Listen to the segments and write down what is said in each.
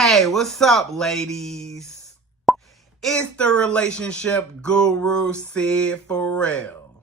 Hey, what's up, ladies? It's the relationship guru, Sydd Ferrell.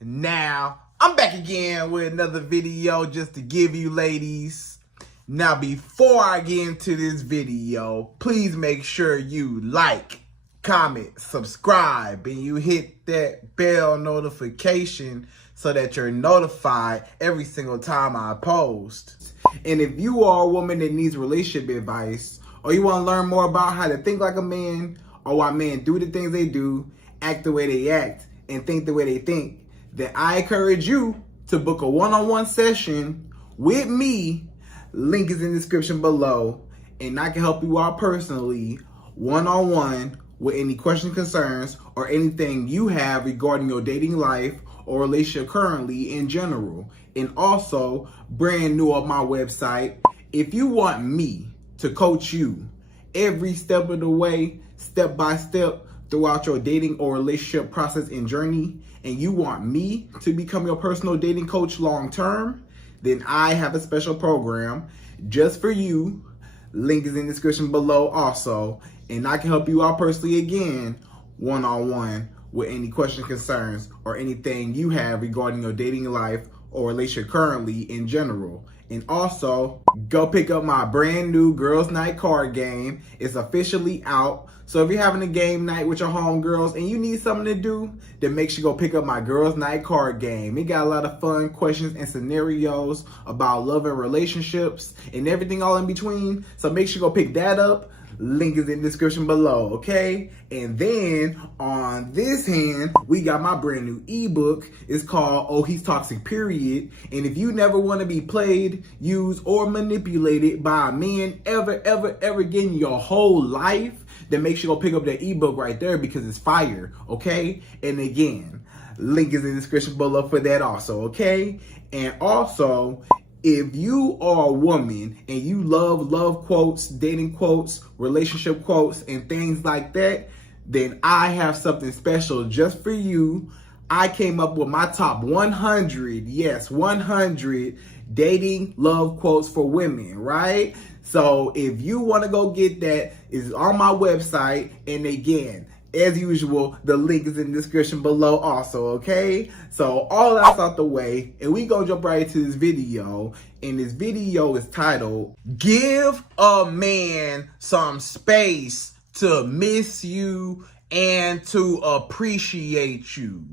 Now, I'm back again with another video just to give you ladies. Now, before I get into this video, please make sure you like, comment, subscribe, and you hit that bell notification so that you're notified every single time I post. And if you are a woman that needs relationship advice, or you want to learn more about how to think like a man, or why men do the things they do, act the way they act, and think the way they think, then I encourage you to book a one-on-one session with me. Link is in the description below, and I can help you out personally, one-on-one, with any questions, concerns, or anything you have regarding your dating life or relationship currently in general. And also, brand new on my website, if you want me to coach you every step of the way, step by step, throughout your dating or relationship process and journey, and you want me to become your personal dating coach long term, then I have a special program just for you. Link is in the description below also, and I can help you out personally again, one-on-one, with any questions, concerns, or anything you have regarding your dating life or relationship currently in general. And also, go pick up my brand new Girls Night card game. It's officially out. So if you're having a game night with your homegirls and you need something to do, then make sure you go pick up my Girls Night card game. It got a lot of fun questions and scenarios about love and relationships and everything all in between. So make sure you go pick that up. Link is in the description below, okay? And then on this hand, we got my brand new ebook. It's called Oh, He's Toxic, Period. And if you never want to be played, used, or manipulated by a man ever again in your whole life, then make sure you go pick up that ebook right there because it's fire, okay? And again, link is in the description below for that also, okay? And also, if you are a woman and you love quotes, dating quotes, relationship quotes, and things like that, then I have something special just for you. I came up with my top 100, yes, 100 dating love quotes for women, right? So if you want to go get that, it's on my website. And again, as usual, the link is in the description below also, okay? So all that's out the way, and we gonna jump right into this video. And this video is titled, Give a Man Some Space to Miss You and to Appreciate You.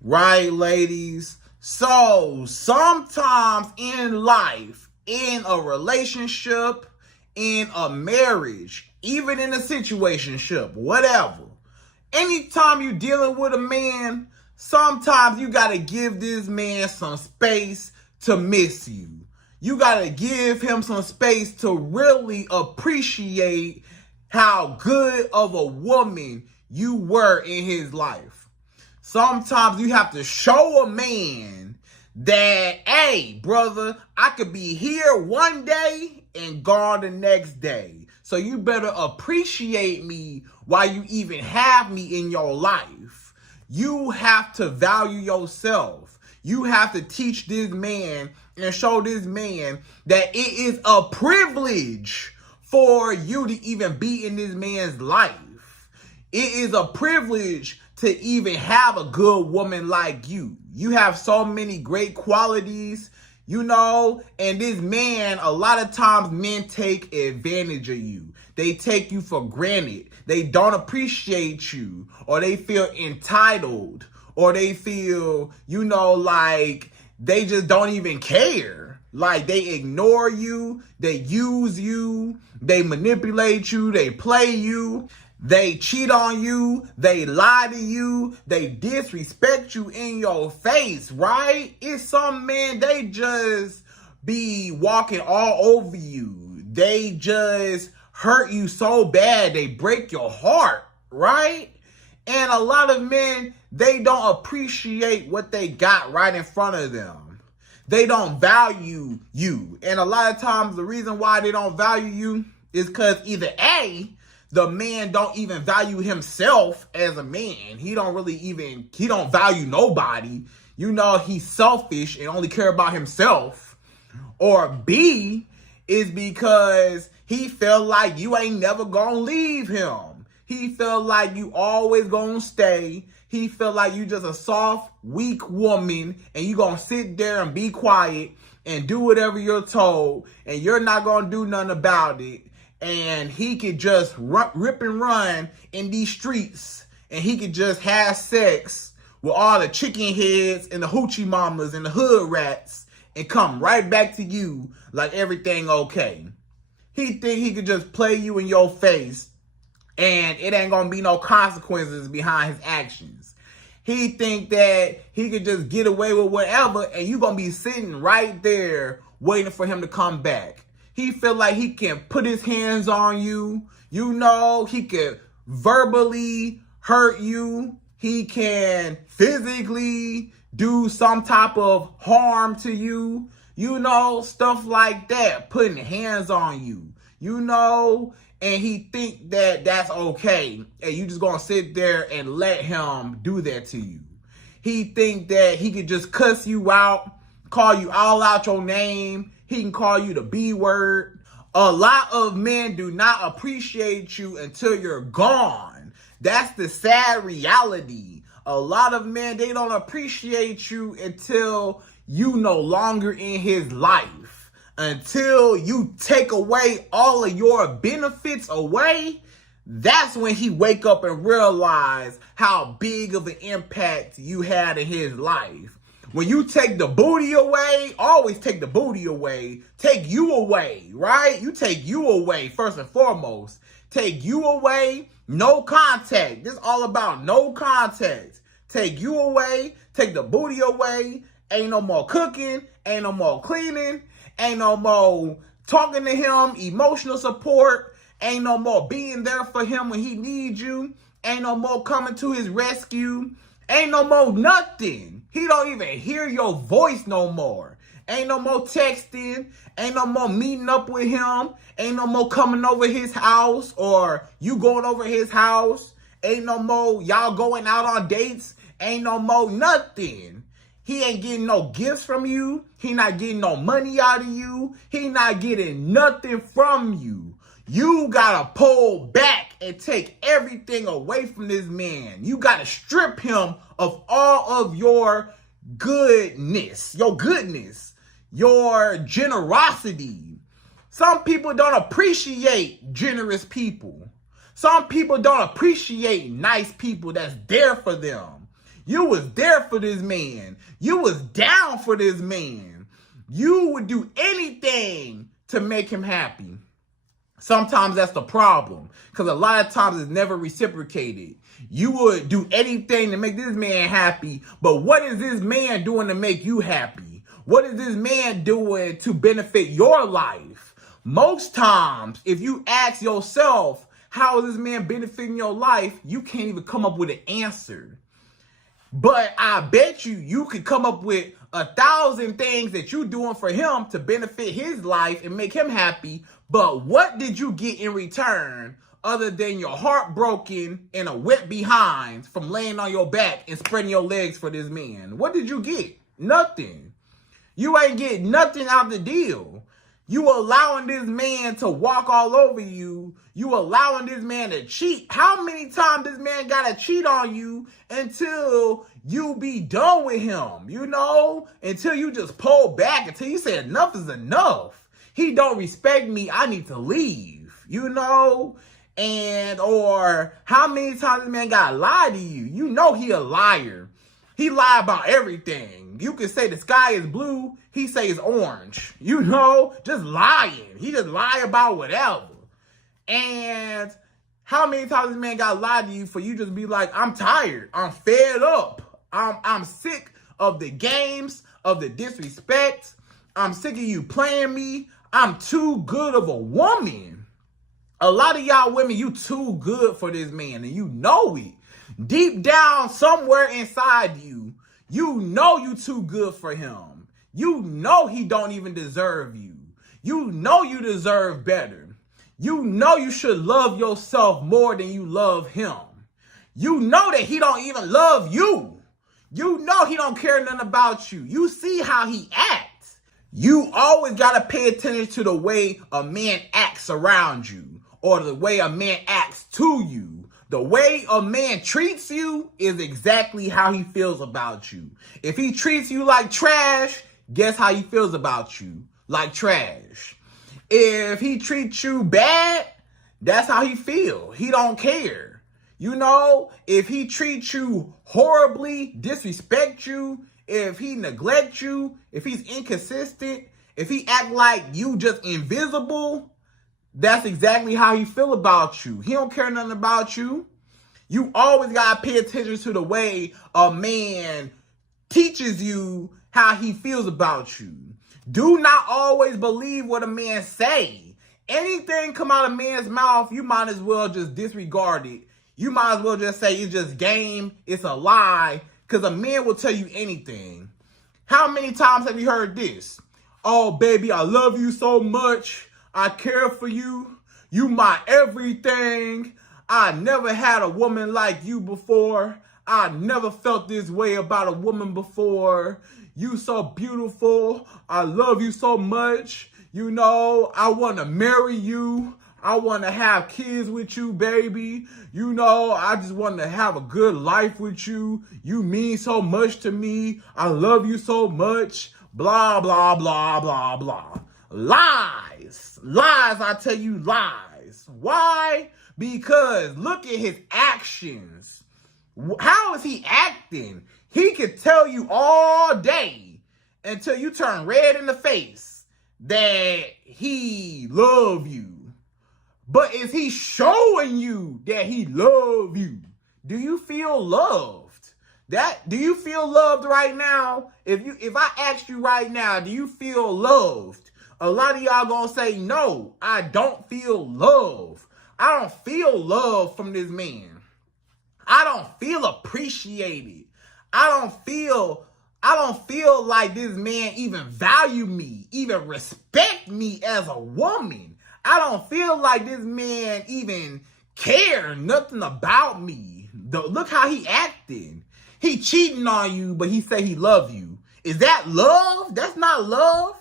Right, ladies? So sometimes in life, in a relationship, in a marriage, even in a situationship, whatever, anytime you're dealing with a man, sometimes you gotta give this man some space to miss you. You gotta give him some space to really appreciate how good of a woman you were in his life. Sometimes you have to show a man that, hey, brother, I could be here one day and gone the next day. So you better appreciate me while you even have me in your life. You have to value yourself. You have to teach this man and show this man that it is a privilege for you to even be in this man's life. It is a privilege to even have a good woman like you. You have so many great qualities, you know, and this man, a lot of times men take advantage of you. They take you for granted. They don't appreciate you, or they feel entitled, or they feel, you know, like they just don't even care. Like they ignore you, they use you, they manipulate you, they play you. They cheat on you, they lie to you, they disrespect you in your face, right? It's some men, they just be walking all over you. They just hurt you so bad, they break your heart, right? And a lot of men, they don't appreciate what they got right in front of them. They don't value you. And a lot of times, the reason why they don't value you is because either A, the man don't even value himself as a man. He don't value nobody. You know, he's selfish and only care about himself. Or B is because He felt like you ain't never gonna leave him. He felt like you always gonna stay. He felt like you just a soft, weak woman and you gonna sit there and be quiet and do whatever you're told and you're not gonna do nothing about it. And he could just rip and run in these streets and he could just have sex with all the chicken heads and the hoochie mamas and the hood rats and come right back to you like everything okay. He think he could just play you in your face and it ain't gonna be no consequences behind his actions. He think that he could just get away with whatever and you gonna be sitting right there waiting for him to come back. He feel like he can put his hands on you. You know, he can verbally hurt you. He can physically do some type of harm to you. You know, stuff like that, putting hands on you, you know, and he think that that's okay. And you just gonna sit there and let him do that to you. He think that he could just cuss you out, call you all out your name. He can call you the B word. A lot of men do not appreciate you until you're gone. That's the sad reality. A lot of men, they don't appreciate you until you no longer in his life. Until you take away all of your benefits away, that's when he wake up and realize how big of an impact you had in his life. When you take the booty away, always take the booty away. Take you away, right? You take you away first and foremost. Take you away, no contact. This is all about no contact. Take you away, take the booty away. Ain't no more cooking, ain't no more cleaning, ain't no more talking to him, emotional support, ain't no more being there for him when he needs you, ain't no more coming to his rescue, ain't no more nothing. He don't even hear your voice no more. Ain't no more texting, ain't no more meeting up with him, ain't no more coming over his house or you going over his house, ain't no more y'all going out on dates, ain't no more nothing. He ain't getting no gifts from you. He not getting no money out of you. He not getting nothing from you. You gotta pull back and take everything away from this man. You gotta strip him of all of your goodness, your generosity. Some people don't appreciate generous people. Some people don't appreciate nice people that's there for them. You was there for this man. You was down for this man. You would do anything to make him happy. Sometimes that's the problem, because a lot of times it's never reciprocated. You would do anything to make this man happy, but what is this man doing to make you happy? What is this man doing to benefit your life? Most times, if you ask yourself, how is this man benefiting your life? You can't even come up with an answer. But I bet you could come up with 1,000 things that you're doing for him to benefit his life and make him happy. But what did you get in return other than your heart broken and a wet behind from laying on your back and spreading your legs for this man? What did you get? Nothing. You ain't getting nothing out of the deal. You allowing this man to walk all over you. You allowing this man to cheat. How many times this man gotta cheat on you until you be done with him? You know, until you just pull back, until you say enough is enough. He don't respect me, I need to leave, you know? And, or how many times this man gotta lie to you? You know he a liar. He lie about everything. You can say the sky is blue, he say it's orange. You know, just lying. He just lie about whatever. And how many times this man got lied to you for you just be like, I'm tired, I'm fed up, I'm sick of the games, of the disrespect, I'm sick of you playing me, I'm too good of a woman. A lot of y'all women, you too good for this man and you know it. Deep down somewhere inside you, you know you too good for him. You know he don't even deserve you. You know you deserve better. You know you should love yourself more than you love him. You know that he don't even love you. You know he don't care nothing about you. You see how he acts. You always got to pay attention to the way a man acts around you or the way a man acts to you. The way a man treats you is exactly how he feels about you. If he treats you like trash, guess how he feels about you? Like trash. If he treats you bad, that's how he feels. He don't care. You know, if he treats you horribly, disrespect you, if he neglect you, if he's inconsistent, if he act like you just invisible, that's exactly how he feel about you. He don't care nothing about you. You always gotta pay attention to the way a man teaches you how he feels about you. Do not always believe what a man say. Anything come out of a man's mouth, you might as well just disregard it. You might as well just say it's just game, it's a lie, because a man will tell you anything. How many times have you heard this? Oh, baby, I love you so much. I care for you. You my everything. I never had a woman like you before. I never felt this way about a woman before. You so beautiful. I love you so much. You know, I want to marry you. I want to have kids with you, baby. You know, I just want to have a good life with you. You mean so much to me. I love you so much. Blah, blah, blah, blah, blah. Lies. Lies, I tell you, lies. Why? Because look at his actions. How is he acting? He could tell you all day until you turn red in the face that he love you. But is he showing you that he love you? Do you feel loved? Do you feel loved right now? If I asked you right now, do you feel loved? A lot of y'all gonna say, no, I don't feel love. I don't feel love from this man. I don't feel appreciated. I don't feel like this man even value me, even respect me as a woman. I don't feel like this man even care nothing about me. Look how he acting. He cheating on you, but he say he love you. Is that love? That's not love.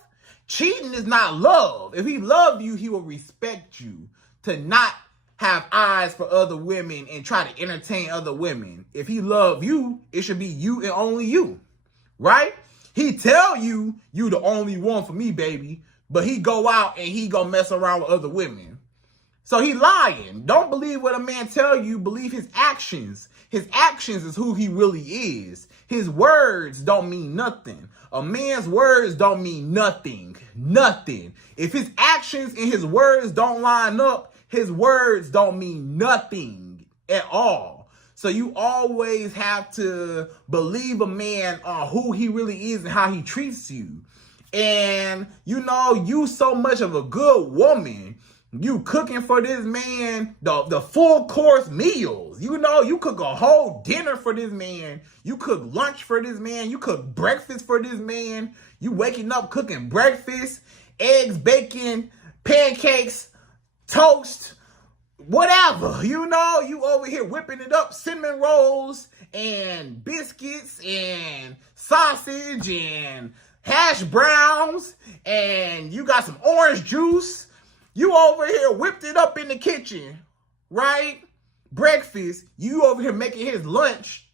Cheating is not love. If he love you, he will respect you to not have eyes for other women and try to entertain other women. If he love you, it should be you and only you, right? He tell you, you the only one for me, baby. But he go out and he go mess around with other women. So he lying. Don't believe what a man tell you. Believe his actions. His actions is who he really is. His words don't mean nothing. A man's words don't mean nothing. Nothing. If his actions and his words don't line up, his words don't mean nothing at all. So you always have to believe a man on who he really is and how he treats you. And, you know, you so much of a good woman. You cooking for this man the full course meals. You know, you cook a whole dinner for this man. You cook lunch for this man. You cook breakfast for this man. You waking up cooking breakfast, eggs, bacon, pancakes, toast, whatever. You know, you over here whipping it up, cinnamon rolls and biscuits and sausage and hash browns, and you got some orange juice. You over here whipped it up in the kitchen, right? Breakfast. You over here making his lunch,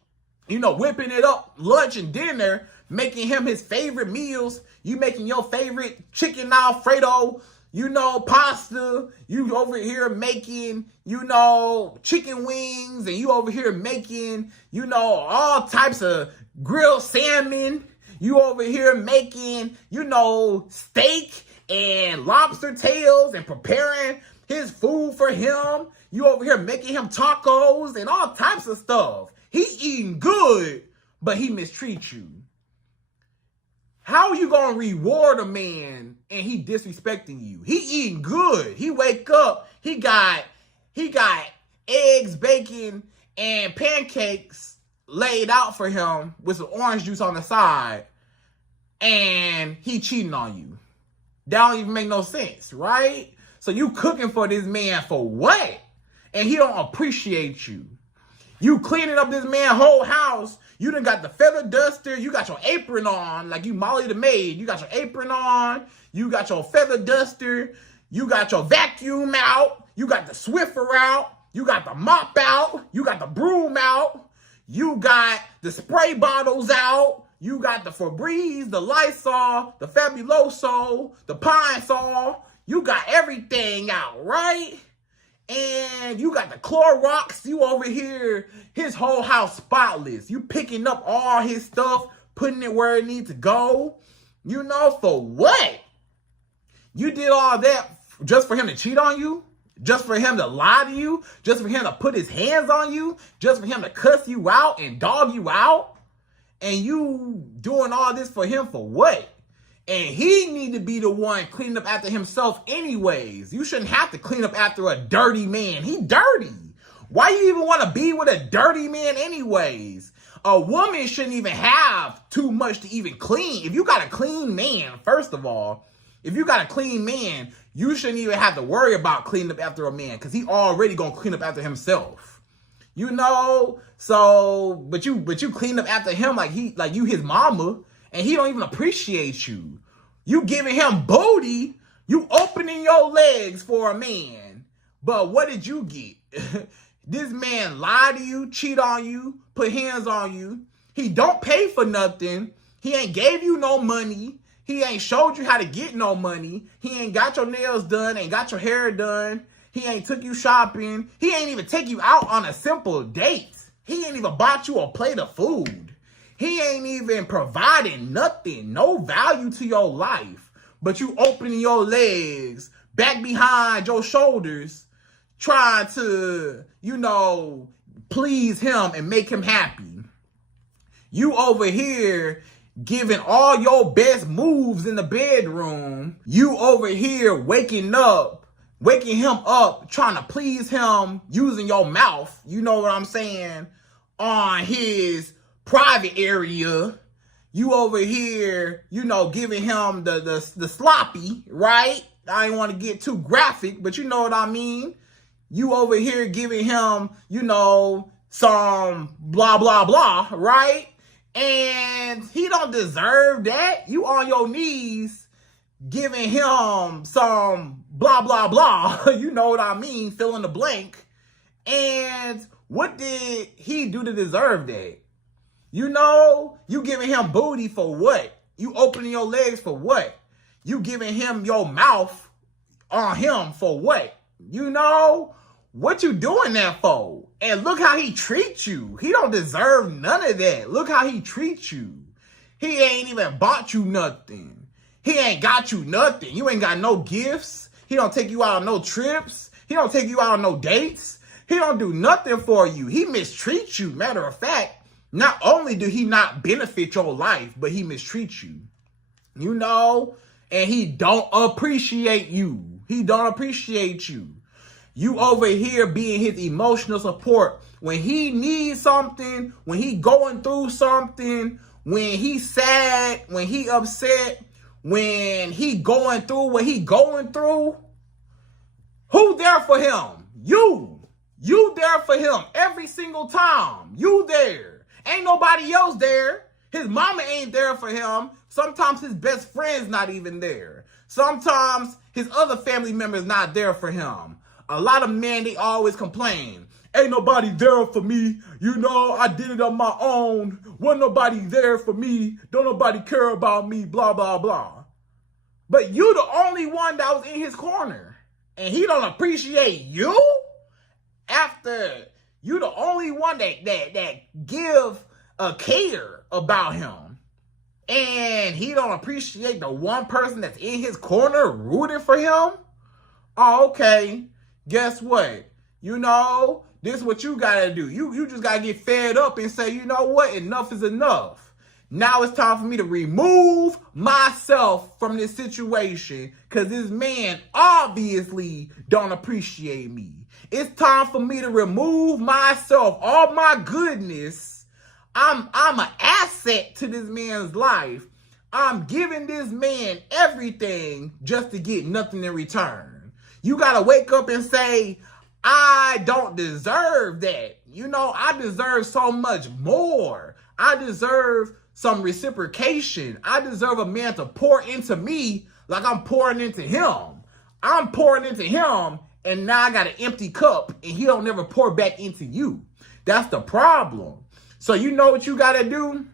you know, whipping it up, lunch and dinner, making him his favorite meals. You making your favorite chicken Alfredo, you know, pasta. You over here making, you know, chicken wings, and you over here making, you know, all types of grilled salmon. You over here making, you know, steak and lobster tails and preparing his food for him. You over here making him tacos and all types of stuff. He eating good, but he mistreats you. How are you going to reward a man and he disrespecting you? He eating good. He wake up, he got eggs, bacon, and pancakes laid out for him with some orange juice on the side, and he cheating on you. That don't even make no sense, right? So you cooking for this man for what? And he don't appreciate you. You cleaning up this man's whole house. You done got the feather duster. You got your apron on, like you Molly the maid. You got your apron on. You got your feather duster. You got your vacuum out. You got the Swiffer out. You got the mop out. You got the broom out. You got the spray bottles out. You got the Febreze, the Lysol, the Fabuloso, the Pine Sol. You got everything out, right? And you got the Clorox. You over here, his whole house spotless. You picking up all his stuff, putting it where it needs to go. You know, for what? You did all that just for him to cheat on you? Just for him to lie to you? Just for him to put his hands on you? Just for him to cuss you out and dog you out? And you doing all this for him for what? And he need to be the one cleaning up after himself anyways. You shouldn't have to clean up after a dirty man. He dirty. Why you even want to be with a dirty man anyways? A woman shouldn't even have too much to even clean. If you got a clean man, first of all, if you got a clean man, you shouldn't even have to worry about cleaning up after a man because he already gonna clean up after himself. You know? So, but you clean up after him like you his mama, and he don't even appreciate you. You giving him booty, you opening your legs for a man. But what did you get? This man lied to you, cheat on you, put hands on you. He don't pay for nothing. He ain't gave you no money. He ain't showed you how to get no money. He ain't got your nails done, ain't got your hair done. He ain't took you shopping. He ain't even take you out on a simple date. He ain't even bought you a plate of food. He ain't even providing nothing, no value to your life. But you opening your legs back behind your shoulders, trying to, please him and make him happy. You over here giving all your best moves in the bedroom. You over here waking him up, trying to please him using your mouth, you know what I'm saying, on his private area. You over here, giving him the sloppy, right? I ain't want to get too graphic, but you know what I mean. You over here giving him, some blah, blah, blah, right? And he don't deserve that. You on your knees giving him some blah, blah, blah. You know what I mean? Fill in the blank. And what did he do to deserve that? You giving him booty for what? You opening your legs for what? You giving him your mouth on him for what? What you doing that for? And look how he treats you. He don't deserve none of that. Look how he treats you. He ain't even bought you nothing. He ain't got you nothing. You ain't got no gifts. He don't take you out on no trips. He don't take you out on no dates. He don't do nothing for you. He mistreats you. Matter of fact, not only do he not benefit your life, but he mistreats you. And he don't appreciate you. He don't appreciate you. You over here being his emotional support when he needs something, when he going through something, when he's sad, when he upset, when he going through what he going through. Who there for him? You. You there for him every single time. You there. Ain't nobody else there. His mama ain't there for him. Sometimes his best friend's not even there. Sometimes his other family members not there for him. A lot of men, they always complain. Ain't nobody there for me. I did it on my own. Wasn't nobody there for me. Don't nobody care about me, blah, blah, blah. But you the only one that was in his corner. And he don't appreciate you? After you the only one that give a care about him. And he don't appreciate the one person that's in his corner rooting for him? Oh, okay. Guess what? This is what you gotta do. You just gotta get fed up and say, you know what? Enough is enough. Now it's time for me to remove myself from this situation because this man obviously don't appreciate me. It's time for me to remove myself. All my goodness. I'm an asset to this man's life. I'm giving this man everything just to get nothing in return. You got to wake up and say, I don't deserve that. You know, I deserve so much more. I deserve some reciprocation. I deserve a man to pour into me like I'm pouring into him. I'm pouring into him, and now I got an empty cup, and he don't never pour back into you. That's the problem. So you know what you gotta do?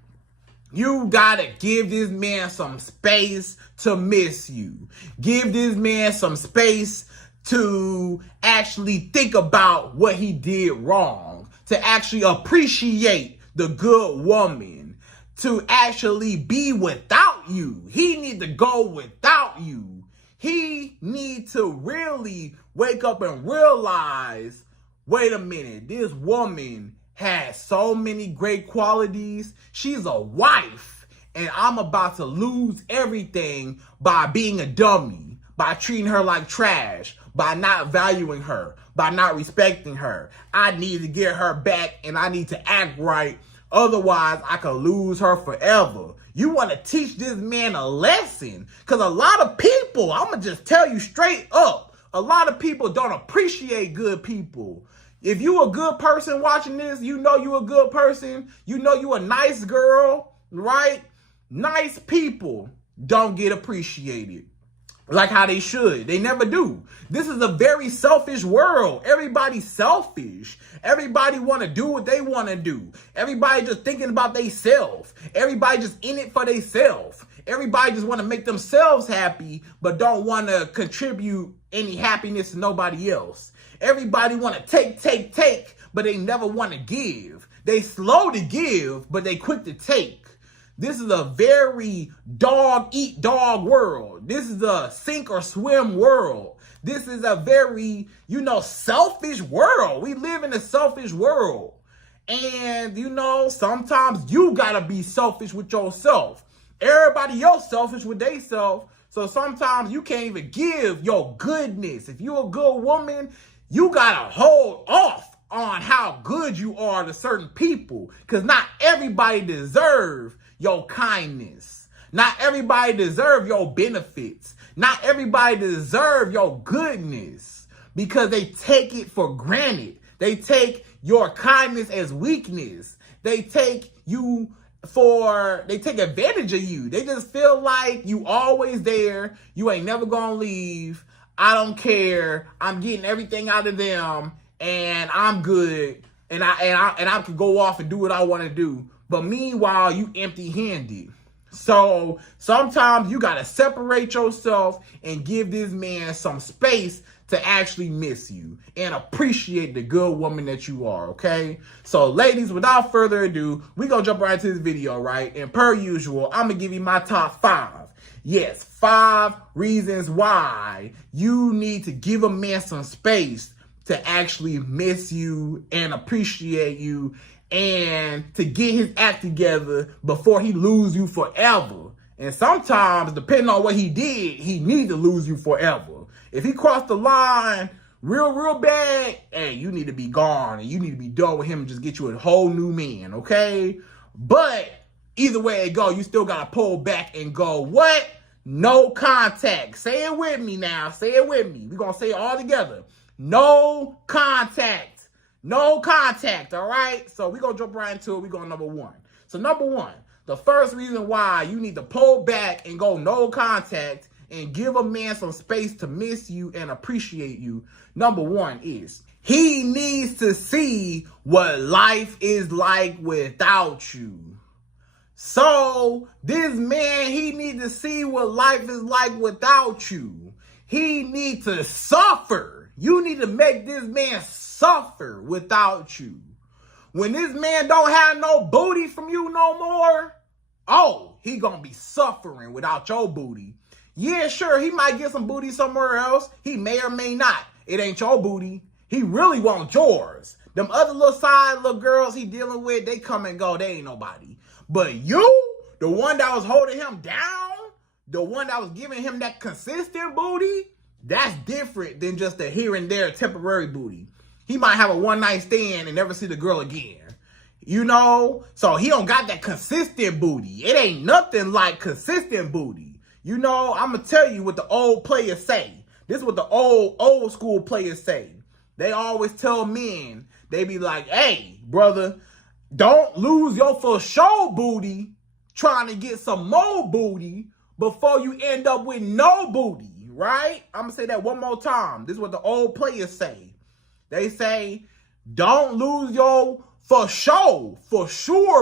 You gotta give this man some space to miss you. Give this man some space to actually think about what he did wrong, to actually appreciate the good woman, to actually be without you. He need to go without you. He need to really wake up and realize, wait a minute, this woman has so many great qualities. She's a wife, and I'm about to lose everything by being a dummy, by treating her like trash, by not valuing her, by not respecting her. I need to get her back, and I need to act right. Otherwise, I could lose her forever. You want to teach this man a lesson, because a lot of people, I'm going to just tell you straight up, a lot of people don't appreciate good people. If you a good person watching this, you know you a good person. You know you a nice girl, right? Nice people don't get appreciated like how they should. They never do. This is a very selfish world. Everybody's selfish. Everybody want to do what they want to do. Everybody just thinking about themselves. Everybody just in it for themselves. Everybody just want to make themselves happy, but don't want to contribute any happiness to nobody else. Everybody want to take, but they never want to give. They slow to give, but they quick to take. This is a very dog-eat-dog world. This is a sink or swim world. This is a very, selfish world. We live in a selfish world. And, sometimes you got to be selfish with yourself. Everybody else selfish with themselves. So sometimes you can't even give your goodness. If you're a good woman, you got to hold off on how good you are to certain people, because not everybody deserves your kindness. Not everybody deserves your benefits. Not everybody deserves your goodness, because they take it for granted. They take your kindness as weakness. They take advantage of you. They just feel like you always there. You ain't never gonna leave. I don't care. I'm getting everything out of them, and I'm good. And I can go off and do what I want to do. But meanwhile, you empty-handed. So sometimes you gotta separate yourself and give this man some space to actually miss you and appreciate the good woman that you are, okay? So ladies, without further ado, we gonna jump right into this video, right? And per usual, I'm gonna give you my top 5. Yes, 5 reasons why you need to give a man some space to actually miss you and appreciate you, and to get his act together before he lose you forever. And sometimes, depending on what he did, he need to lose you forever. If he crossed the line real bad, hey, you need to be gone, and you need to be done with him and just get you a whole new man, okay? But either way it go, you still got to pull back and go, what? No contact. Say it with me now. Say it with me. We're going to say it all together. No contact. No contact, all right? So we're going to jump right into it. We're going number 1. So number 1, the first reason why you need to pull back and go no contact and give a man some space to miss you and appreciate you, number 1 is he needs to see what life is like without you. So this man, he needs to see what life is like without you. He needs to suffer. You need to make this man suffer without you. When this man don't have no booty from you no more, oh, he gonna be suffering without your booty. Yeah, sure, he might get some booty somewhere else. He may or may not. It ain't your booty. He really wants yours. Them other little girls he dealing with, they come and go. They ain't nobody. But you, the one that was holding him down, the one that was giving him that consistent booty, that's different than just a here and there temporary booty. He might have a one-night stand and never see the girl again. So he don't got that consistent booty. It ain't nothing like consistent booty. I'm going to tell you what the old players say. This is what the old school players say. They always tell men, they be like, hey, brother, don't lose your for show booty trying to get some more booty before you end up with no booty, right? I'm going to say that one more time. This is what the old players say. They say, don't lose your for sure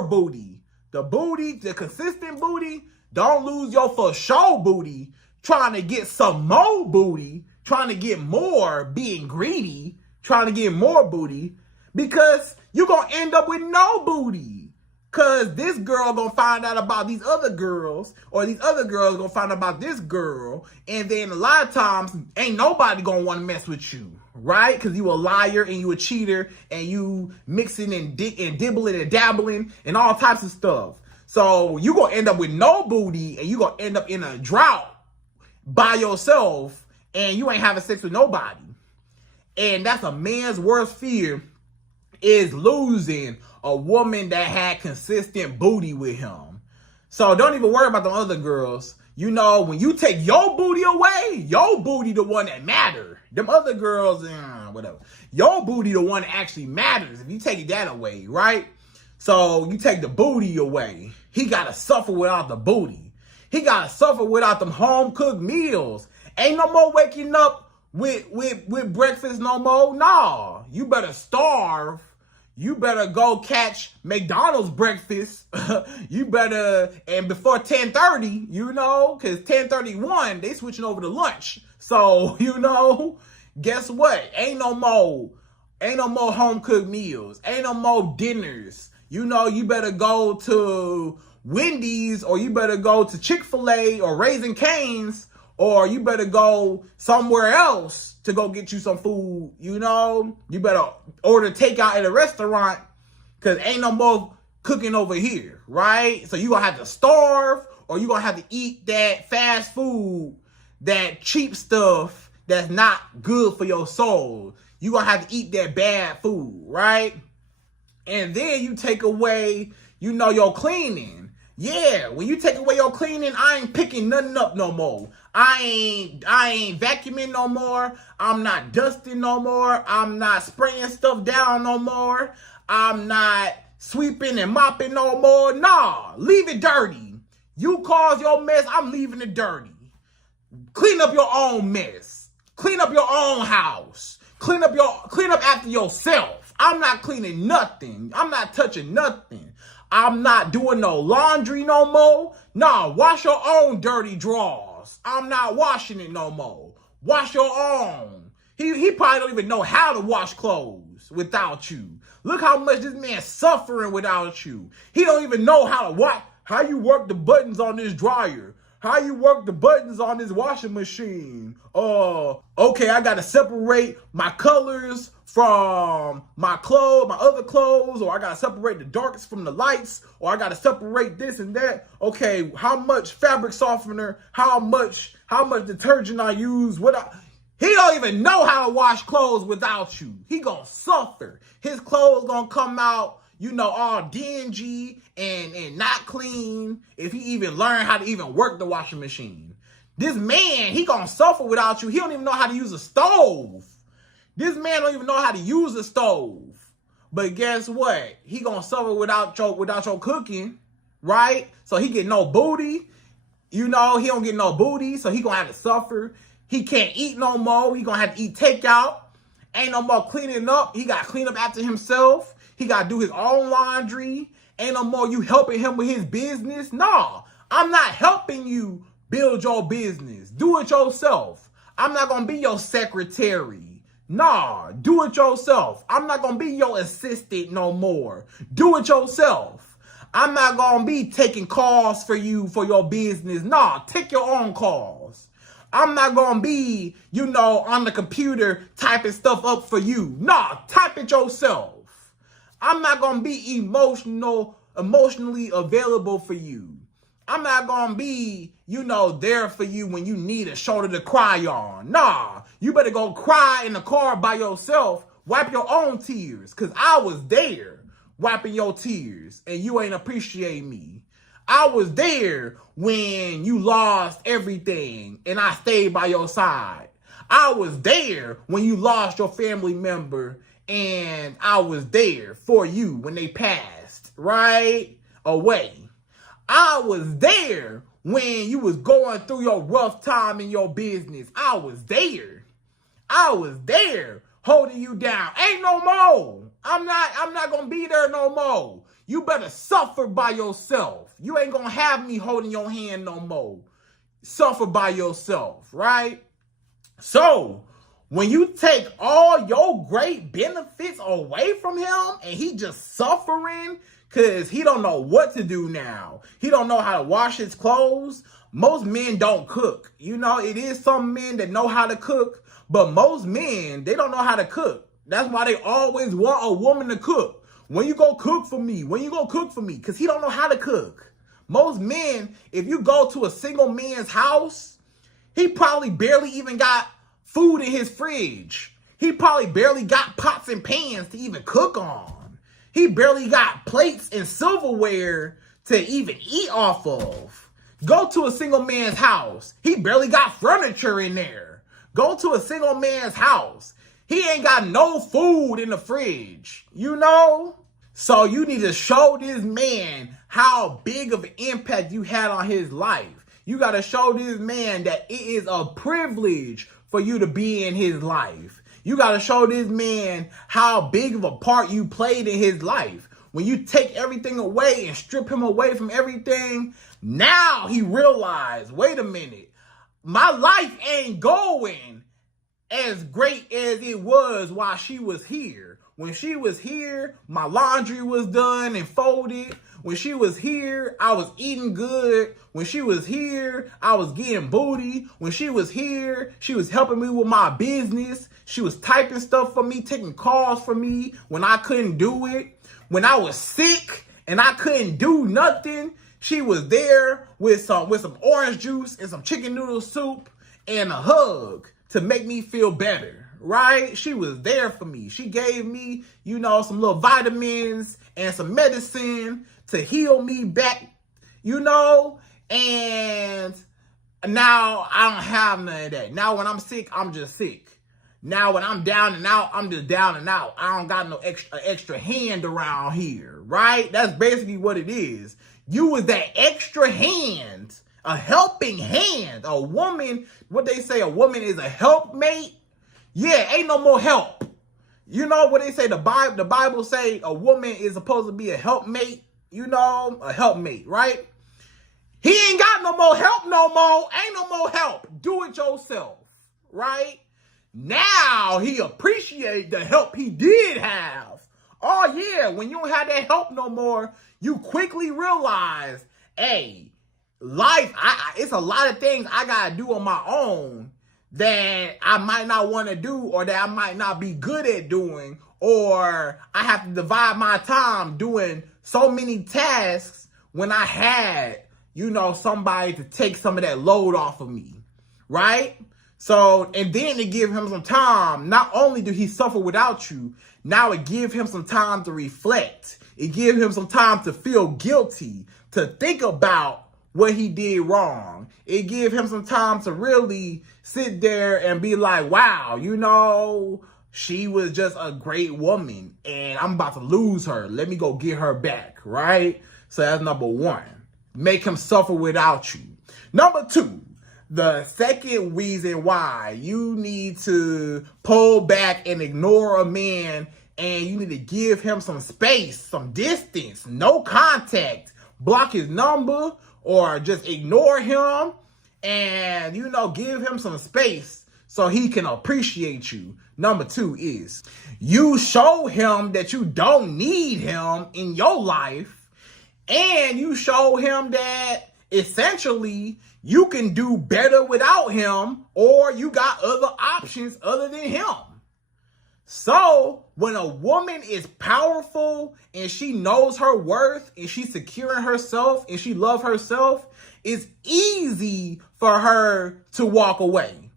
booty. The booty, the consistent booty, don't lose your for sure booty trying to get some more booty, trying to get more, being greedy, trying to get more booty, because you're going to end up with no booty. Because this girl going to find out about these other girls, or these other girls going to find out about this girl, and then a lot of times, ain't nobody going to want to mess with you, right? Because you a liar, and you a cheater, and you mixing and dibbling and dabbling, and all types of stuff. So you going to end up with no booty, and you going to end up in a drought by yourself, and you ain't having sex with nobody. And that's a man's worst fear, is losing a woman that had consistent booty with him. So don't even worry about the other girls. You know, when you take your booty away, your booty the one that matter. Them other girls, whatever. Your booty the one that actually matters if you take that away, right? So you take the booty away. He got to suffer without the booty. He got to suffer without them home-cooked meals. Ain't no more waking up with breakfast no more. Nah, you better starve. You better go catch McDonald's breakfast. You better, and before 10:30, you know, because 10:31, they switching over to lunch. So, you know, guess what? Ain't no more home-cooked meals. Ain't no more dinners. You know, you better go to Wendy's, or you better go to Chick-fil-A or Raising Cane's, or you better go somewhere else to go get you some food, you know? You better order takeout at a restaurant, because ain't no more cooking over here, right? So you going to have to starve, or you going to have to eat that fast food, that cheap stuff that's not good for your soul. You going to have to eat that bad food, right? And then you take away, you know, your cleaning. Yeah, when you take away your cleaning, I ain't picking nothing up no more. I ain't vacuuming no more. I'm not dusting no more. I'm not spraying stuff down no more. I'm not sweeping and mopping no more. Nah, leave it dirty. You cause your mess, I'm leaving it dirty. Clean up your own mess. Clean up your own house. Clean up after yourself. I'm not cleaning nothing. I'm not touching nothing. I'm not doing no laundry no more. Nah, wash your own dirty drawers. I'm not washing it no more. Wash your own. He probably don't even know how to wash clothes without you. Look how much this man's suffering without you. He don't even know how you work the buttons on this dryer. How you work the buttons on this washing machine. Okay, I gotta separate my colors from my other clothes, or I gotta separate the darks from the lights, or I gotta separate this and that. Okay, how much fabric softener, how much detergent I use, he don't even know how to wash clothes without you. He gonna suffer. His clothes gonna come out, you know, all dingy and not clean if he even learn how to even work the washing machine. This man, he gonna suffer without you. He don't even know how to use a stove. This man don't even know how to use a stove. But guess what? He gonna suffer without your cooking, right? So he get no booty. You know, he don't get no booty, so he gonna have to suffer. He can't eat no more. He gonna have to eat takeout. Ain't no more cleaning up. He gotta clean up after himself. He got to do his own laundry. Ain't no more you helping him with his business. No, I'm not helping you build your business. Do it yourself. I'm not going to be your secretary. Nah, do it yourself. I'm not going to be your assistant no more. Do it yourself. I'm not going to be taking calls for you for your business. Nah, take your own calls. I'm not going to be, you know, on the computer typing stuff up for you. Nah, type it yourself. I'm not going to be emotionally available for you. I'm not going to be, you know, there for you when you need a shoulder to cry on. Nah, you better go cry in the car by yourself. Wipe your own tears, because I was there wiping your tears and you ain't appreciate me. I was there when you lost everything and I stayed by your side. I was there when you lost your family member, and I was there for you when they passed, right? Away. I was there when you was going through your rough time in your business. I was there. I was there holding you down. Ain't no more. I'm not gonna be there no more. You better suffer by yourself. You ain't gonna have me holding your hand no more. Suffer by yourself, right? So, when you take all your great benefits away from him and he just suffering because he don't know what to do now. He don't know how to wash his clothes. Most men don't cook. You know, it is some men that know how to cook, but most men, they don't know how to cook. That's why they always want a woman to cook. When you go cook for me? When you go cook for me? Because he don't know how to cook. Most men, if you go to a single man's house, he probably barely even got food in his fridge. He probably barely got pots and pans to even cook on. He barely got plates and silverware to even eat off of. Go to a single man's house. He barely got furniture in there. Go to a single man's house. He ain't got no food in the fridge, you know? So you need to show this man how big of an impact you had on his life. You got to show this man that it is a privilege for you to be in his life. You got to show this man how big of a part you played in his life. When you take everything away and strip him away from everything, now he realized, wait a minute, my life ain't going as great as it was while she was here. When she was here, my laundry was done and folded. When she was here, I was eating good. When she was here, I was getting booty. When she was here, she was helping me with my business. She was typing stuff for me, taking calls for me when I couldn't do it. When I was sick and I couldn't do nothing, she was there with some orange juice and some chicken noodle soup and a hug to make me feel better, right? She was there for me. She gave me, you know, some little vitamins and some medicine to heal me back, you know? And now I don't have none of that. Now when I'm sick, I'm just sick. Now when I'm down and out, I'm just down and out. I don't got no extra hand around here, right? That's basically what it is. You was that extra hand. A helping hand. A woman, what they say, a woman is a helpmate. Yeah, ain't no more help. You know what they say, the Bible say a woman is supposed to be a helpmate. You know, a helpmate, right? He ain't got no more help no more. Ain't no more help. Do it yourself, right? Now he appreciate the help he did have. Oh yeah, when you don't have that help no more, you quickly realize, hey, life, it's a lot of things I gotta do on my own that I might not want to do, or that I might not be good at doing, or I have to divide my time doing so many tasks when I had, you know, somebody to take some of that load off of me, right? So, and then to give him some time, not only do he suffer without you, now it give him some time to reflect. It give him some time to feel guilty, to think about what he did wrong. It give him some time to really sit there and be like, wow, you know, she was just a great woman and I'm about to lose her. Let me go get her back, right? So that's number one. Make him suffer without you. Number two, the second reason why you need to pull back and ignore a man, and you need to give him some space, some distance, no contact, block his number, or just ignore him and, you know, give him some space so he can appreciate you. Number two is you show him that you don't need him in your life, and you show him that essentially you can do better without him, or you got other options other than him. So when a woman is powerful and she knows her worth and she's secure in herself and she loves herself, it's easy for her to walk away.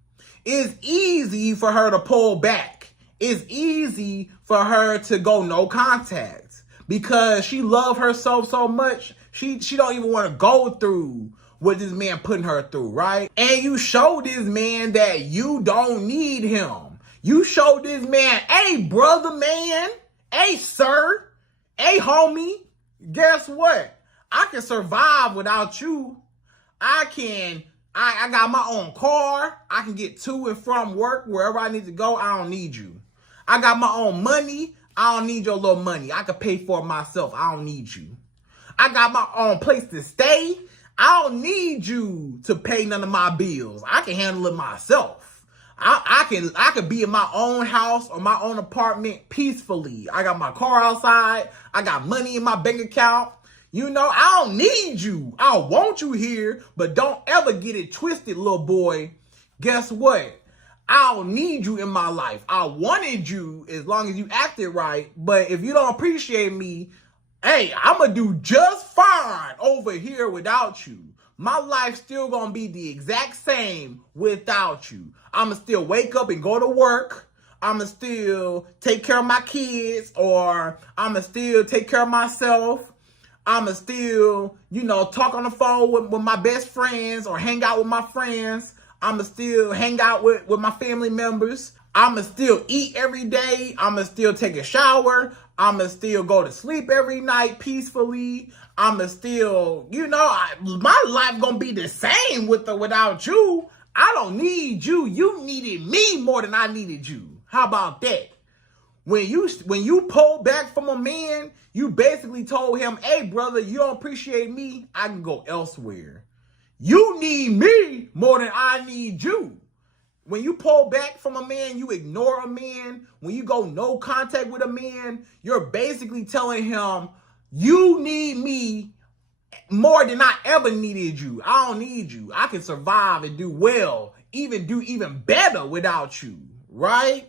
It's easy for her to pull back. It's easy for her to go no contact because she loves herself so much. She don't even want to go through what this man putting her through, right? And you show this man that you don't need him. You show this man, hey, brother, man, hey, sir, hey, homie, guess what? I can survive without you. I got my own car. I can get to and from work wherever I need to go. I don't need you. I got my own money. I don't need your little money. I can pay for it myself. I don't need you. I got my own place to stay. I don't need you to pay none of my bills. I can handle it myself. I can be in my own house or my own apartment peacefully. I got my car outside. I got money in my bank account. You know, I don't need you. I want you here, but don't ever get it twisted, little boy. Guess what? I don't need you in my life. I wanted you as long as you acted right, but if you don't appreciate me, hey, I'm going to do just fine over here without you. My life's still going to be the exact same without you. I'm going to still wake up and go to work. I'm going to still take care of my kids, or I'm going to still take care of myself. I'm going to still, talk on the phone with my best friends or hang out with my friends. I'm going to still hang out with my family members. I'm going to still eat every day. I'm going to still take a shower. I'm going to still go to sleep every night peacefully. I'm going to still, my life going to be the same with or without you. I don't need you. You needed me more than I needed you. How about that? When you pull back from a man, you basically told him, hey, brother, you don't appreciate me. I can go elsewhere. You need me more than I need you. When you pull back from a man, you ignore a man. When you go no contact with a man, you're basically telling him, you need me more than I ever needed you. I don't need you. I can survive and do well, do even better without you, right?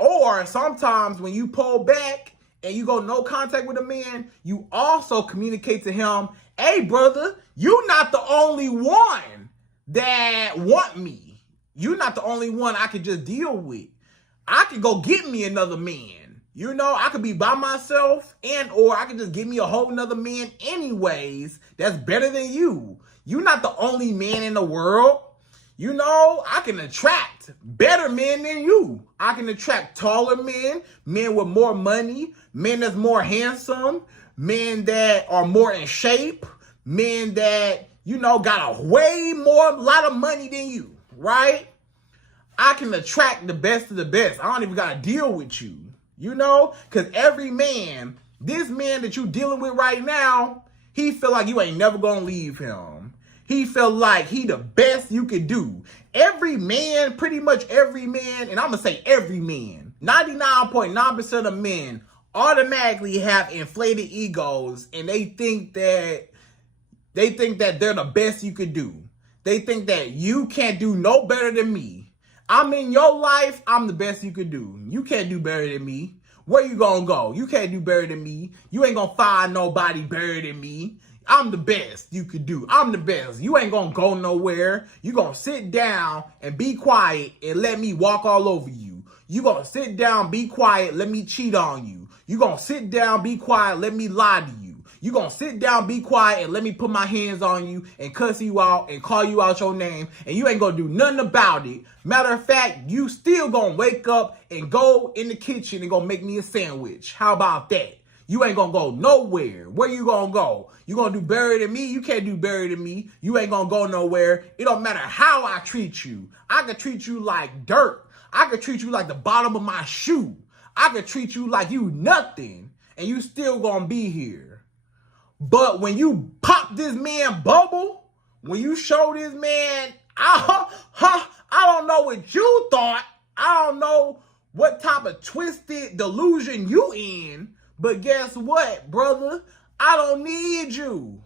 Or sometimes when you pull back and you go no contact with a man, you also communicate to him, hey, brother, you're not the only one that want me. You're not the only one I could just deal with. I could go get me another man. I could be by myself, or I could just get me a whole nother man anyways that's better than you. You're not the only man in the world. I can attract better men than you. I can attract taller men, men with more money, men that's more handsome, men that are more in shape, men that, got a lot of money than you, right? I can attract the best of the best. I don't even got to deal with you, because every man, this man that you dealing with right now, he feel like you ain't never going to leave him. He felt like he the best you could do. Every man, pretty much every man, and I'm going to say every man, 99.9% of men automatically have inflated egos, and they think that they're the best you could do. They think that you can't do no better than me. I'm in your life, I'm the best you could do. You can't do better than me. Where you gonna go? You can't do better than me. You ain't gonna find nobody better than me. I'm the best you could do. I'm the best. You ain't gonna go nowhere. You gonna sit down and be quiet and let me walk all over you. You gonna sit down, be quiet, let me cheat on you. You gonna sit down, be quiet, let me lie to you. You gonna sit down, be quiet, and let me put my hands on you and cuss you out and call you out your name, and you ain't gonna do nothing about it. Matter of fact, you still gonna wake up and go in the kitchen and gonna make me a sandwich. How about that? You ain't gonna go nowhere. Where you gonna go? You gonna do better than me? You can't do better than me. You ain't gonna go nowhere. It don't matter how I treat you. I could treat you like dirt. I could treat you like the bottom of my shoe. I could treat you like you nothing, and you still gonna be here. But when you pop this man bubble, when you show this man, I don't know what you thought. I don't know what type of twisted delusion you in. But guess what, brother? I don't need you.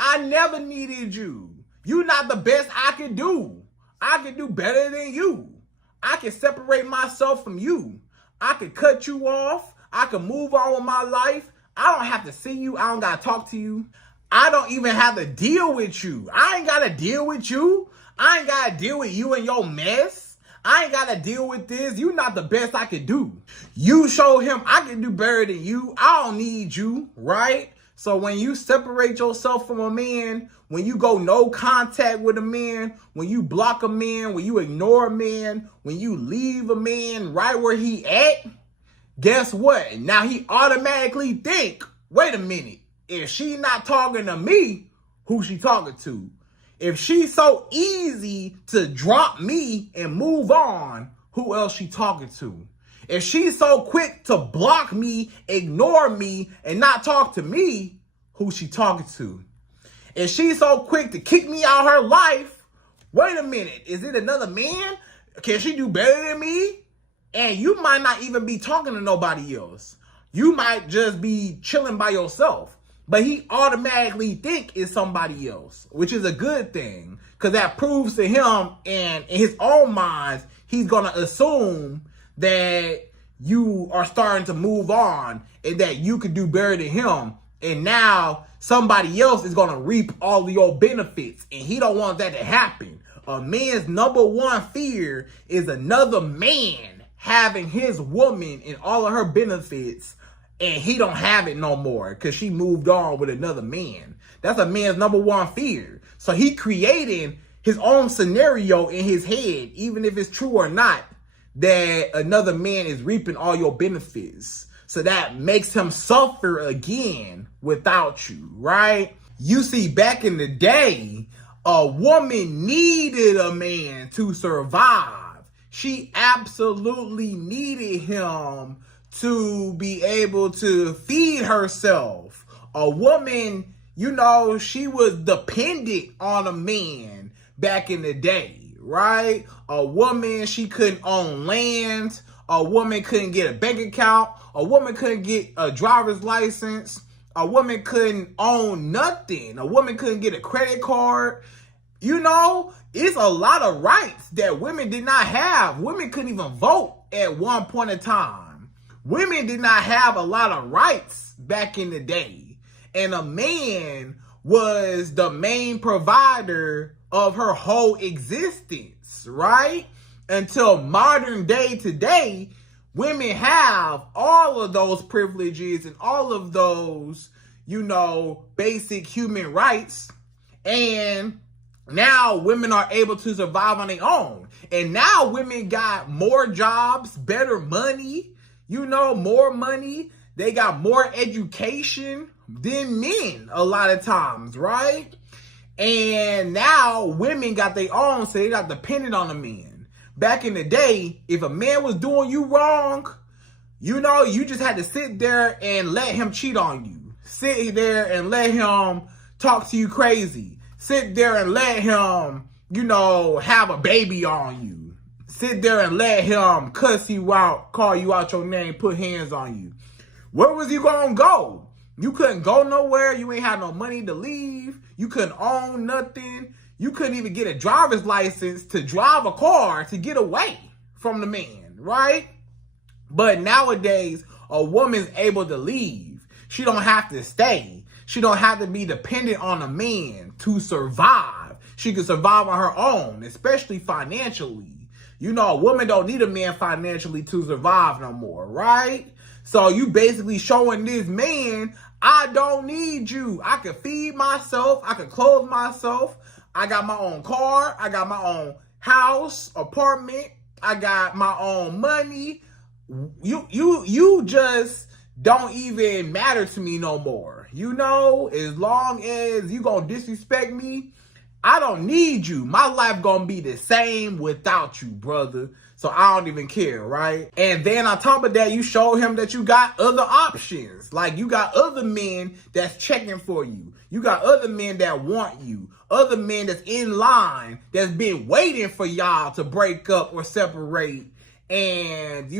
I never needed you. You're not the best I could do. I could do better than you. I can separate myself from you. I could cut you off. I can move on with my life. I don't have to see you. I don't got to talk to you. I don't even have to deal with you. I ain't got to deal with you. I ain't got to deal with you and your mess. I ain't got to deal with this. You're not the best I could do. You show him I can do better than you. I don't need you, right? So when you separate yourself from a man, when you go no contact with a man, when you block a man, when you ignore a man, when you leave a man right where he at, guess what? Now he automatically think, wait a minute, if she not talking to me, who she talking to? If she's so easy to drop me and move on, who else she talking to? If she's so quick to block me, ignore me, and not talk to me, who she talking to? If she's so quick to kick me out her life, wait a minute, is it another man? Can she do better than me? And you might not even be talking to nobody else. You might just be chilling by yourself. But he automatically think it's somebody else, which is a good thing. Because that proves to him, and in his own mind, he's going to assume that you are starting to move on and that you could do better than him. And now somebody else is going to reap all of your benefits. And he don't want that to happen. A man's number one fear is another man having his woman and all of her benefits, and he don't have it no more because she moved on with another man. That's a man's number one fear. So he creating his own scenario in his head, even if it's true or not, that another man is reaping all your benefits. So that makes him suffer again without you, right? You see, back in the day, a woman needed a man to survive. She absolutely needed him to be able to feed herself. A woman, she was dependent on a man back in the day, right? A woman, she couldn't own land. A woman couldn't get a bank account. A woman couldn't get a driver's license. A woman couldn't own nothing. A woman couldn't get a credit card. It's a lot of rights that women did not have. Women couldn't even vote at one point in time. Women did not have a lot of rights back in the day. And a man was the main provider of her whole existence, right? Until modern day today, women have all of those privileges and all of those, basic human rights. And now women are able to survive on their own. And now women got more jobs, better money, more money. They got more education than men a lot of times, right? And now women got their own, so they got dependent on a man. Back in the day, if a man was doing you wrong, you just had to sit there and let him cheat on you. Sit there and let him talk to you crazy. Sit there and let him, have a baby on you. Sit there and let him cuss you out, call you out your name, put hands on you. Where was you gonna go? You couldn't go nowhere. You ain't had no money to leave. You couldn't own nothing. You couldn't even get a driver's license to drive a car to get away from the man, right? But nowadays, a woman's able to leave. She don't have to stay. She don't have to be dependent on a man to survive. She can survive on her own, especially financially. A woman don't need a man financially to survive no more, right? So you basically showing this man, I don't need you. I can feed myself. I can clothe myself. I got my own car. I got my own house, apartment. I got my own money. You just don't even matter to me no more. As long as you gonna disrespect me, I don't need you. My life gonna be the same without you, brother. So I don't even care, right? And then on top of that, you show him that you got other options. Like you got other men that's checking for you. You got other men that want you. Other men that's in line, that's been waiting for y'all to break up or separate. And,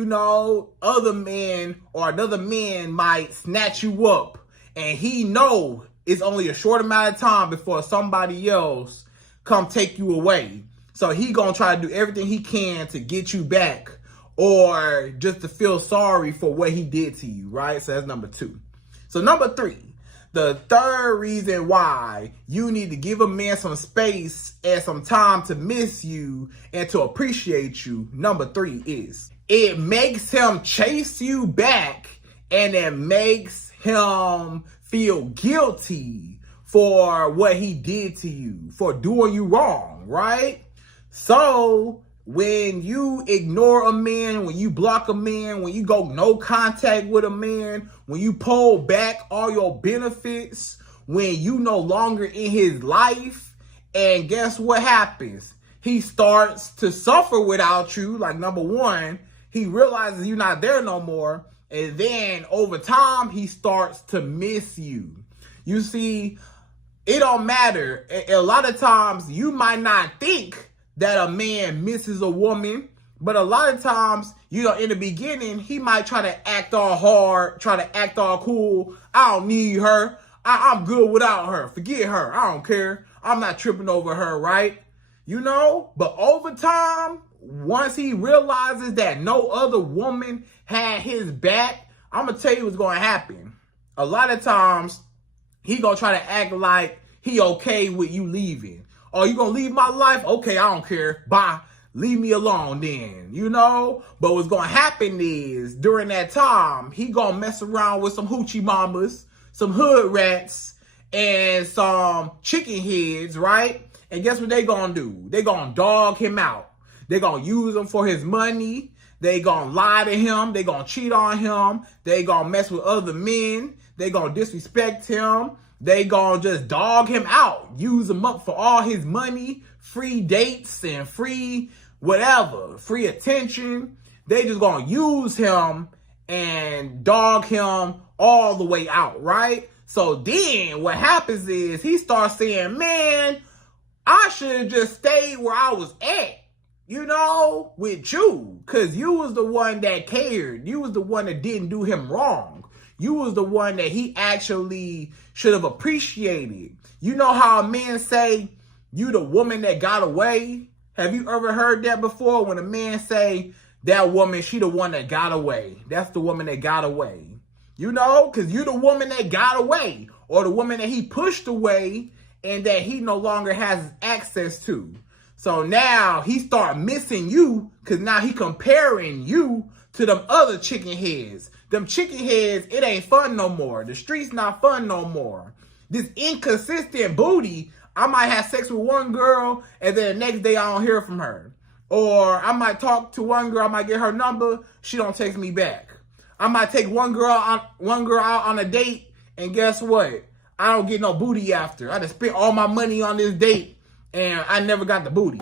other men or another man might snatch you up. And he know it's only a short amount of time before somebody else come take you away. So he gonna try to do everything he can to get you back or just to feel sorry for what he did to you, right? So that's number 2. So number 3, the third reason why you need to give a man some space and some time to miss you and to appreciate you, number 3 is it makes him chase you back and it makes him feel guilty for what he did to you, for doing you wrong, right? So when you ignore a man, when you block a man, when you go no contact with a man, when you pull back all your benefits, when you no longer in his life, and guess what happens? He starts to suffer without you. Like, number one, he realizes you're not there no more. And then over time, he starts to miss you. You see, it don't matter. A lot of times you might not think that a man misses a woman, but a lot of times, you know, in the beginning, he might try to act all hard, try to act all cool. I don't need her. I'm good without her. Forget her. I don't care. I'm not tripping over her, right? You know, but over time, once he realizes that no other woman had his back, I'm going to tell you what's going to happen. A lot of times, he going to try to act like he okay with you leaving. Oh, you going to leave my life? Okay, I don't care. Bye. Leave me alone then, you know? But what's going to happen is, during that time, he going to mess around with some hoochie mamas, some hood rats, and some chicken heads, right? And guess what they gonna do? They gonna dog him out. They gonna use him for his money. They gonna lie to him. They gonna cheat on him. They gonna mess with other men. They gonna disrespect him. They gonna just dog him out. Use him up for all his money, free dates and free whatever, free attention. They just gonna use him and dog him all the way out, right? So then what happens is he starts saying, man, I should have just stayed where I was at, you know, with you. Because you was the one that cared. You was the one that didn't do him wrong. You was the one that he actually should have appreciated. You know how a man say, you the woman that got away? Have you ever heard that before? When a man say, that woman, she the one that got away. That's the woman that got away. You know, because you the woman that got away. Or the woman that he pushed away and that he no longer has access to. So now he start missing you because now he comparing you to them other chicken heads. Them chicken heads, it ain't fun no more. The streets not fun no more. This inconsistent booty, I might have sex with one girl and then the next day I don't hear from her. Or I might talk to one girl, I might get her number, she don't text me back. I might take one girl out on a date and guess what? I don't get no booty after. I just spent all my money on this date and I never got the booty.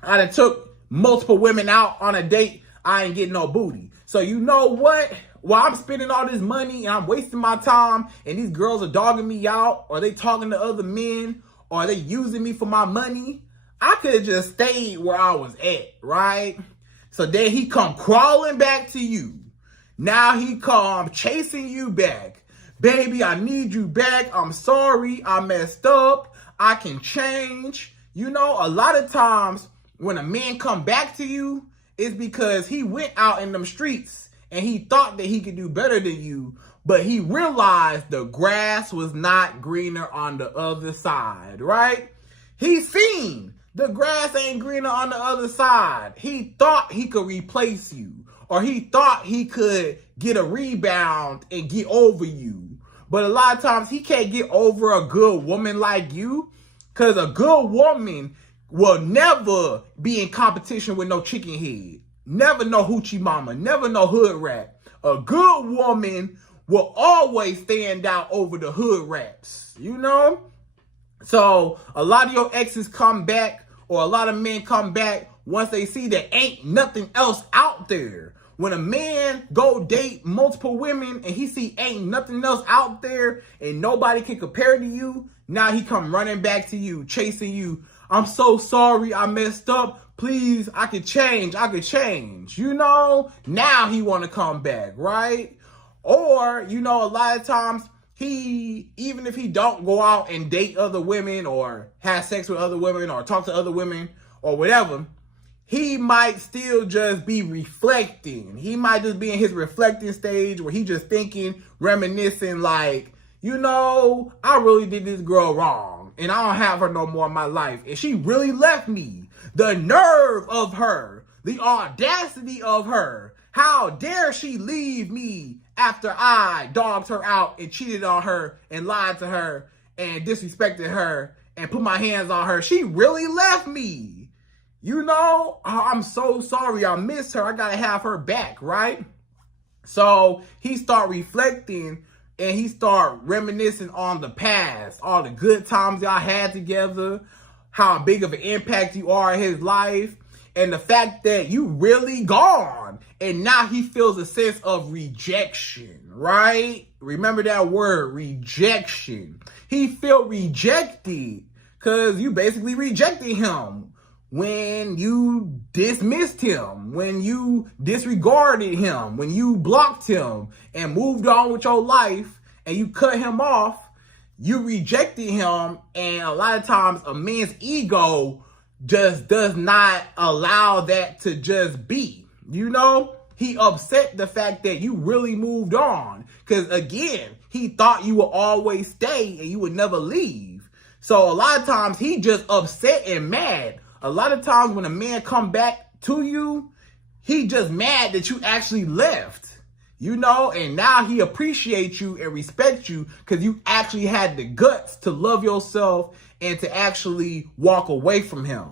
I done took multiple women out on a date. I ain't getting no booty. So you know what? While I'm spending all this money and I'm wasting my time and these girls are dogging me out or they talking to other men or they using me for my money, I could have just stayed where I was at, right? So then he come crawling back to you. Now he come chasing you back. Baby, I need you back. I'm sorry. I messed up. I can change. You know, a lot of times when a man come back to you, it's because he went out in them streets and he thought that he could do better than you, but he realized the grass was not greener on the other side, right? He seen the grass ain't greener on the other side. He thought he could replace you, or he thought he could get a rebound and get over you. But a lot of times he can't get over a good woman like you, because a good woman will never be in competition with no chicken head. Never no hoochie mama. Never no hood rat. A good woman will always stand out over the hood rats. You know? So a lot of your exes come back, or a lot of men come back once they see that ain't nothing else out there. When a man go date multiple women and he see ain't nothing else out there and nobody can compare to you, now he come running back to you, chasing you. I'm so sorry, I messed up. Please, I could change. You know, now he want to come back, right? Or, you know, a lot of times even if he don't go out and date other women or have sex with other women or talk to other women or whatever, he might still just be reflecting. He might just be in his reflecting stage where he just thinking, reminiscing like, you know, I really did this girl wrong and I don't have her no more in my life. And she really left me. The nerve of her, the audacity of her. How dare she leave me after I dogged her out and cheated on her and lied to her and disrespected her and put my hands on her? She really left me. You know, I'm so sorry. I miss her. I got to have her back, right? So he start reflecting and he start reminiscing on the past, all the good times y'all had together, how big of an impact you are in his life, and the fact that you really gone. And now he feels a sense of rejection, right? Remember that word, rejection. He feel rejected because you basically rejected him when you dismissed him, when you disregarded him, when you blocked him and moved on with your life and you cut him off. You rejected him, and a lot of times a man's ego just does not allow that to just be. You know, he upset the fact that you really moved on because, again, he thought you would always stay and you would never leave. So a lot of times he just upset and mad. A lot of times when a man come back to you, he just mad that you actually left. You know, and now he appreciates you and respects you because you actually had the guts to love yourself and to actually walk away from him.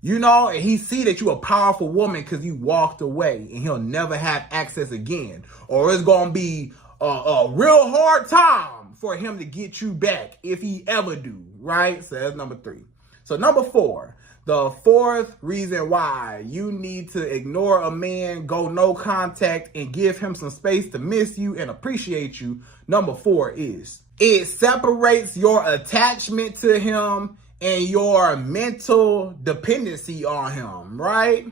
You know, and he see that you're a powerful woman because you walked away and he'll never have access again. Or it's going to be a real hard time for him to get you back if he ever do, right? So that's number 3. So number 4. The fourth reason why you need to ignore a man, go no contact, and give him some space to miss you and appreciate you. Number 4 is it separates your attachment to him and your mental dependency on him, right?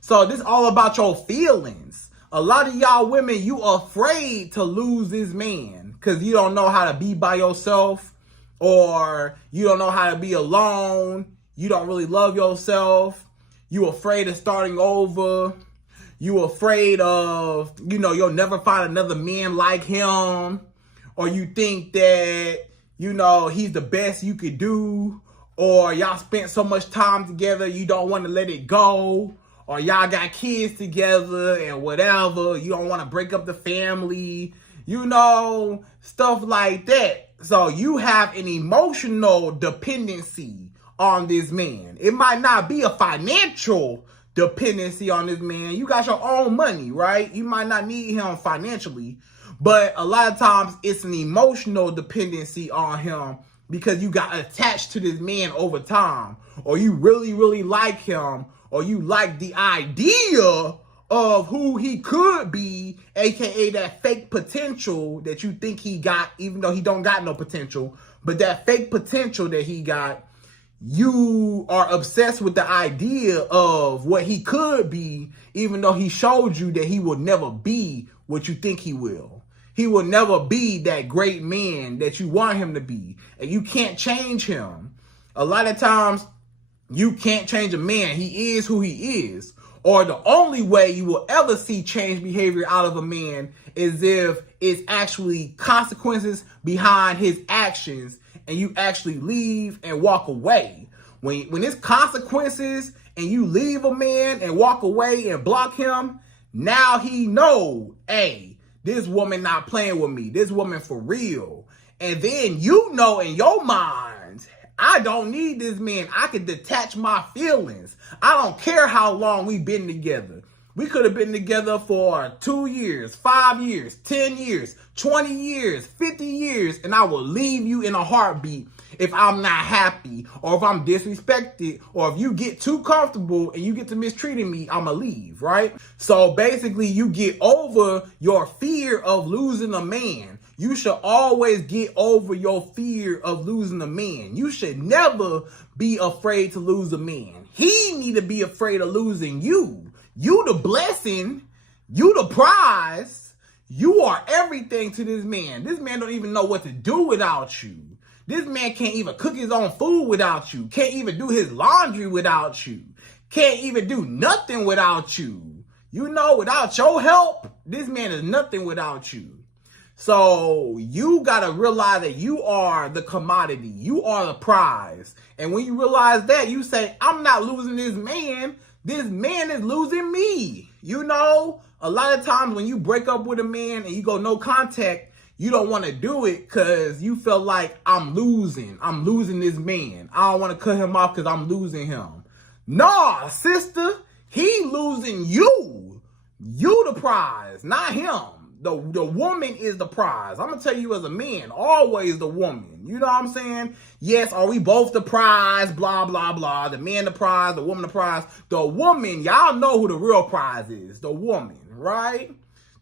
So this is all about your feelings. A lot of y'all women, you afraid to lose this man because you don't know how to be by yourself, or you don't know how to be alone. You don't really love yourself. You afraid of starting over. You afraid of, you'll never find another man like him. Or you think that, he's the best you could do. Or y'all spent so much time together, you don't want to let it go. Or y'all got kids together and whatever. You don't want to break up the family. Stuff like that. So you have an emotional dependency on this man. It might not be a financial dependency on this man. You got your own money, right? You might not need him financially, but a lot of times it's an emotional dependency on him because you got attached to this man over time, or you really, really like him, or you like the idea of who he could be, aka that fake potential that you think he got, even though he don't got no potential, but that fake potential that he got. You are obsessed with the idea of what he could be, even though he showed you that he will never be what you think he will. He will never be that great man that you want him to be. And you can't change him. A lot of times, you can't change a man. He is who he is. Or the only way you will ever see change behavior out of a man is if it's actually consequences behind his actions and you actually leave and walk away. When it's consequences and you leave a man and walk away and block him, now he know, hey, this woman not playing with me. This woman for real. And then you know in your mind, I don't need this man. I can detach my feelings. I don't care how long we've been together. We could have been together for 2 years, 5 years, 10 years, 20 years, 50 years, and I will leave you in a heartbeat if I'm not happy, or if I'm disrespected, or if you get too comfortable and you get to mistreating me, I'ma leave, right? So basically, you get over your fear of losing a man. You should always get over your fear of losing a man. You should never be afraid to lose a man. He need to be afraid of losing you. You the blessing, you the prize, you are everything to this man. This man don't even know what to do without you. This man can't even cook his own food without you. Can't even do his laundry without you. Can't even do nothing without you. Without your help, this man is nothing without you. So you got to realize that you are the commodity. You are the prize. And when you realize that, you say, I'm not losing this man. This man is losing me. A lot of times when you break up with a man and you go no contact, you don't want to do it because you feel like I'm losing this man. I don't want to cut him off because I'm losing him. Nah, sister, he losing you. You the prize, not him. The woman is the prize. I'm going to tell you as a man, always the woman. You know what I'm saying? Yes, are we both the prize? Blah, blah, blah. The man the prize, the woman the prize. The woman, y'all know who the real prize is. The woman, right?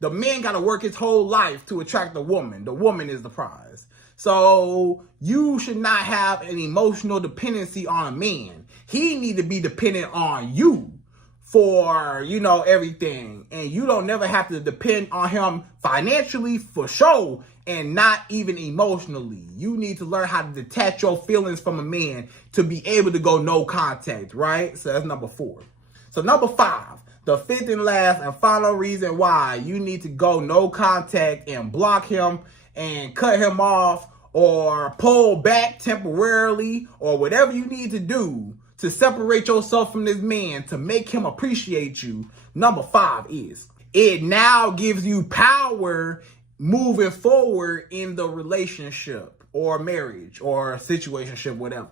The man got to work his whole life to attract the woman. The woman is the prize. So you should not have an emotional dependency on a man. He need to be dependent on you for, you know, everything. And you don't never have to depend on him financially for sure, and not even emotionally. You need to learn how to detach your feelings from a man to be able to go no contact, right? So that's number 4. So number 5, the 5th and last and final reason why you need to go no contact and block him and cut him off or pull back temporarily or whatever you need to do to separate yourself from this man to make him appreciate you. Number 5 is it now gives you power moving forward in the relationship or marriage or situationship, whatever.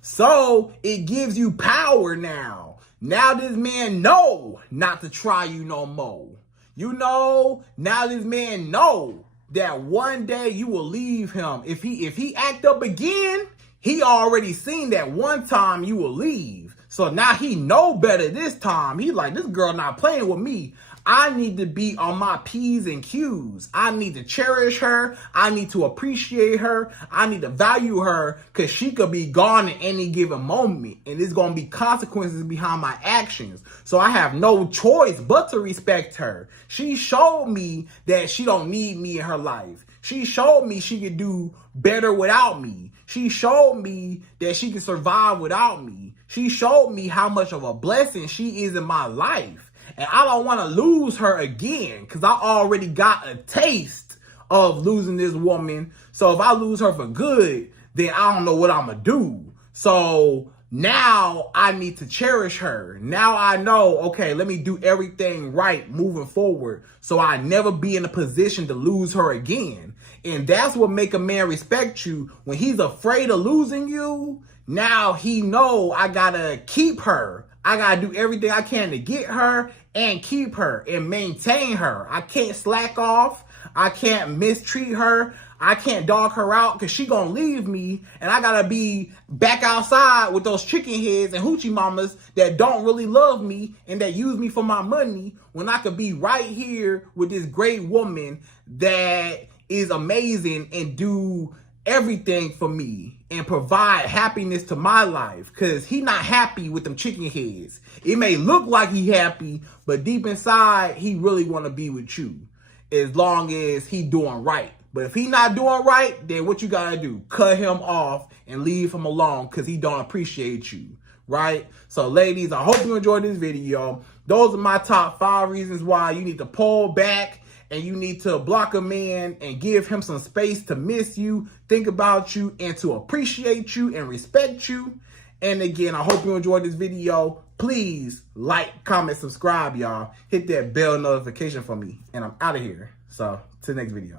So it gives you power now. Now this man know not to try you no more. You know, now this man know that one day you will leave him. If he act up again, he already seen that one time you will leave. So now he know better this time. He like, this girl not playing with me. I need to be on my P's and Q's. I need to cherish her. I need to appreciate her. I need to value her because she could be gone at any given moment. And there's going to be consequences behind my actions. So I have no choice but to respect her. She showed me that she don't need me in her life. She showed me she could do better without me. She showed me that she can survive without me. She showed me how much of a blessing she is in my life. And I don't want to lose her again because I already got a taste of losing this woman. So if I lose her for good, then I don't know what I'm going to do. So now I need to cherish her. Now I know, okay, let me do everything right moving forward so I never be in a position to lose her again. And that's what make a man respect you. When he's afraid of losing you, now he know I gotta keep her. I gotta do everything I can to get her and keep her and maintain her. I can't slack off. I can't mistreat her. I can't dog her out because she gonna leave me, and I gotta be back outside with those chicken heads and hoochie mamas that don't really love me and that use me for my money when I could be right here with this great woman that is amazing and do everything for me and provide happiness to my life, because he not happy with them chicken heads. It may look like he happy, but deep inside, he really want to be with you as long as he doing right. But if he not doing right, then what you got to do? Cut him off and leave him alone because he don't appreciate you, right? So ladies, I hope you enjoyed this video. Those are my top 5 reasons why you need to pull back and you need to block a man and give him some space to miss you, think about you, and to appreciate you and respect you. And again, I hope you enjoyed this video. Please like, comment, subscribe, y'all. Hit that bell notification for me. And I'm out of here. So, to the next video.